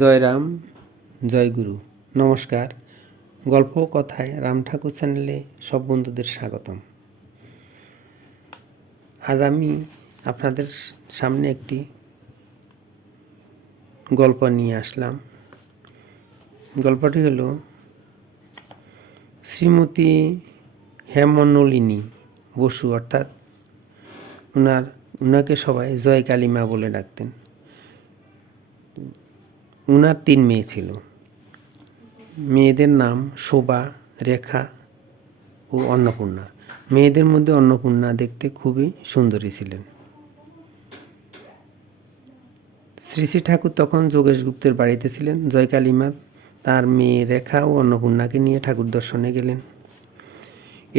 জয় রাম, জয় গুরু। নমস্কার। গল্প কথায় রাম ঠাকুর চ্যানেলে সব বন্ধুদের স্বাগতম। আজ আমি আপনাদের সামনে একটি গল্প নিয়ে আসলাম। গল্পটি হলো শ্রীমতী হেমনলিনী বসু, অর্থাৎ উনাকে সবাই জয় কালীমা বলে ডাকতেন। উনার 3 মেয়ে ছিল। মেয়েদের নাম শোভা, রেখা ও অন্নপূর্ণা। মেয়েদের মধ্যে অন্নপূর্ণা দেখতে খুবই সুন্দরী ছিলেন। শ্রী শ্রী ঠাকুর তখন যোগেশ গুপ্তের বাড়িতে ছিলেন। জয় কালীমা তার মেয়ে রেখা ও অন্নপূর্ণাকে নিয়ে ঠাকুর দর্শনে গেলেন।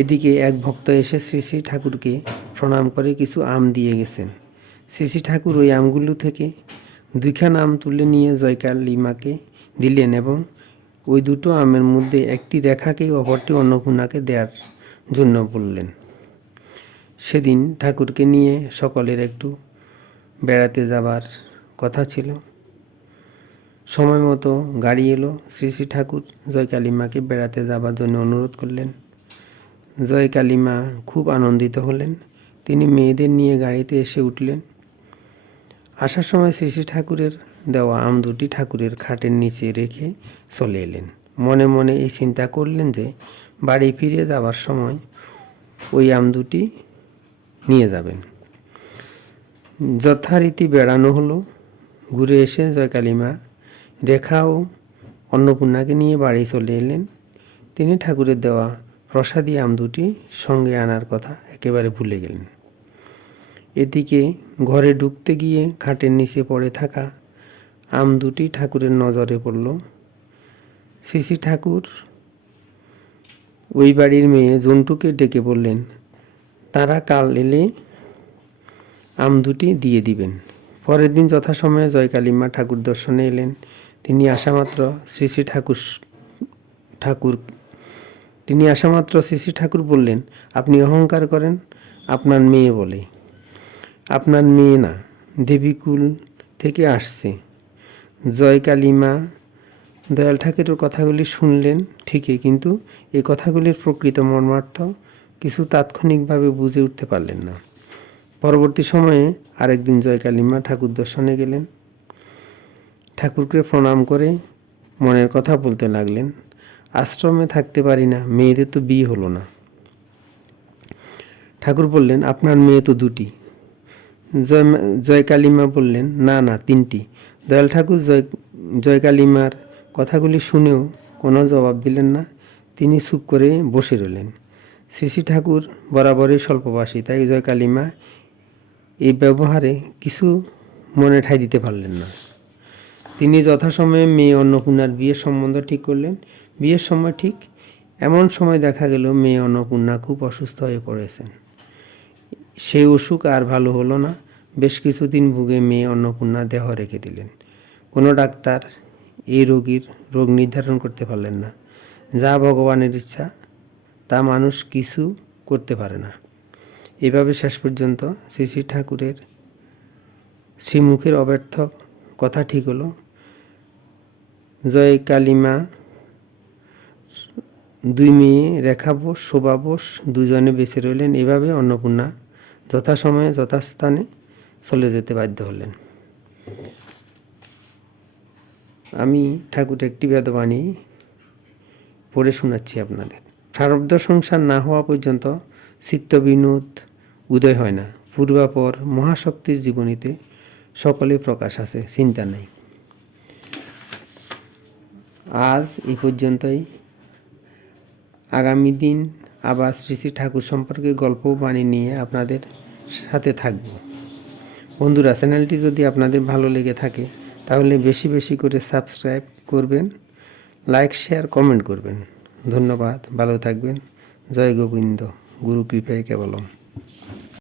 এদিকে এক ভক্ত এসে শ্রী শ্রী ঠাকুরকে প্রণাম করে কিছু আম দিয়ে গেছেন। শ্রী শ্রী ঠাকুর ওই আমগুলো থেকে 2খান আম তুলে নিয়ে জয় কালীমাকে দিলেন এবং ওই দুটো আমের মধ্যে একটি রেখাকে অপরটি অন্নপূর্ণাকে দেওয়ার জন্য বললেন। সেদিন ঠাকুরকে নিয়ে সকলের একটু বেড়াতে যাবার কথা ছিল। সময় মতো গাড়ি এলো। শ্রী শ্রী ঠাকুর জয় কালীমাকে বেড়াতে যাবার জন্য অনুরোধ করলেন। জয় কালীমা খুব আনন্দিত হলেন। তিনি মেয়েদের নিয়ে গাড়িতে এসে উঠলেন। আসার সময় শ্রী শ্রী ঠাকুরের দেওয়া আম দুটি ঠাকুরের খাটের নিচে রেখে চলে এলেন। মনে মনে এই চিন্তা করলেন যে বাড়ি ফিরে যাবার সময় ওই আম দুটি নিয়ে যাবেন। যথারীতি বেড়ানো হলো। ঘুরে এসে জয় কালীমা রেখা ও অন্নপূর্ণাকে নিয়ে বাড়ি চলে এলেন। তিনি ঠাকুরের দেওয়া প্রসাদী আম দুটি সঙ্গে আনার কথা একেবারে ভুলে গেলেন। এদিকে ঘরে ঢুকতে গিয়ে খাটের নিচে পড়ে থাকা আম দুটি ঠাকুরের নজরে পড়ল। শ্রী শ্রী ঠাকুর ওই বাড়ির মেয়ে জন্টুকে ডেকে বললেন, তারা কাল এলে আম দুটি দিয়ে দিবেন। পরের দিন যথাসময়ে জয় কালীমা ঠাকুর দর্শনে এলেন। তিনি আসামাত্র শ্রী শ্রী ঠাকুর বললেন, আপনি অহংকার করেন আপনার মেয়ে বলে। আপনার মেয়ে না, দেবীকুল থেকে আসছে। জয় কালীমা দয়াল ঠাকুরের কথাগুলি শুনলেন ঠিকই, কিন্তু এই কথাগুলির প্রকৃত মর্মার্থ কিছু তাৎক্ষণিকভাবে বুঝে উঠতে পারলেন না। পরবর্তী সময়ে আরেকদিন জয় কালীমা ঠাকুর দর্শনে গেলেন। ঠাকুরকে প্রণাম করে মনের কথা বলতে লাগলেন। আশ্রমে থাকতে পারি না, মেয়েদের তো বিয়ে হলো না। ঠাকুর বললেন, আপনার মেয়ে তো 2টি। জয় কালীমা বললেন, না 3টি। দয়াল ঠাকুর জয় কালীমার কথাগুলি শুনেও কোনো জবাব দিলেন না। তিনি চুপ করে বসে রইলেন। শ্রী শ্রী ঠাকুর বরাবরই স্বল্পভাষী, তাই জয় কালীমা এই ব্যবহারে কিছু মনে ঠাঁই দিতে পারলেন না। তিনি যথাসময়ে মেয়ে অন্নপূর্ণার বিয়ের সম্বন্ধ ঠিক করলেন। বিয়ের সময় ঠিক এমন সময় দেখা গেল মেয়ে অন্নপূর্ণা খুব অসুস্থ হয়ে পড়েছেন। সেই অসুখ আর ভালো হলো না। বেশ কিছুদিন ভুগে মেয়ে অন্নপূর্ণা দেহ রেখে দিলেন। কোনো ডাক্তার এই রোগীর রোগ নির্ধারণ করতে পারলেন না। যা ভগবানের ইচ্ছা তা মানুষ কিছু করতে পারে না। এভাবে শেষ পর্যন্ত শ্রী শ্রী ঠাকুরের শ্রীমুখের অব্যর্থ কথা ঠিক হলো। জয় কালীমা 2 মেয়ে রেখা বোস, শোভা বোস দুজনে বেঁচে রইলেন। এভাবে অন্নপূর্ণা যথাসময়ে যথাস্থানে চলে যেতে বাধ্য হলেন। আমি ঠাকুরের একটি বেদবাণী পড়ে শোনাচ্ছি আপনাদের। প্রারব্ধ সংসার না হওয়া পর্যন্ত চিত্তবিনোদ উদয় হয় না। পূর্বাপর মহাশক্তির জীবনীতে সকলে প্রকাশ আছে, চিন্তা নেই। আজ এই পর্যন্তই। আগামী দিন আবার শ্রী শ্রী ঠাকুর সম্পর্কে গল্প বাণী নিয়ে আপনাদের সাথে থাকব। বন্ধুরা, চ্যানেলটি যদি আপনাদের ভালো লেগে থাকে তাহলে বেশি বেশি করে সাবস্ক্রাইব করবেন, লাইক, শেয়ার, কমেন্ট করবেন। ধন্যবাদ, ভালো থাকবেন। জয় গোবিন্দ, গুরু কৃপায় কেবলম।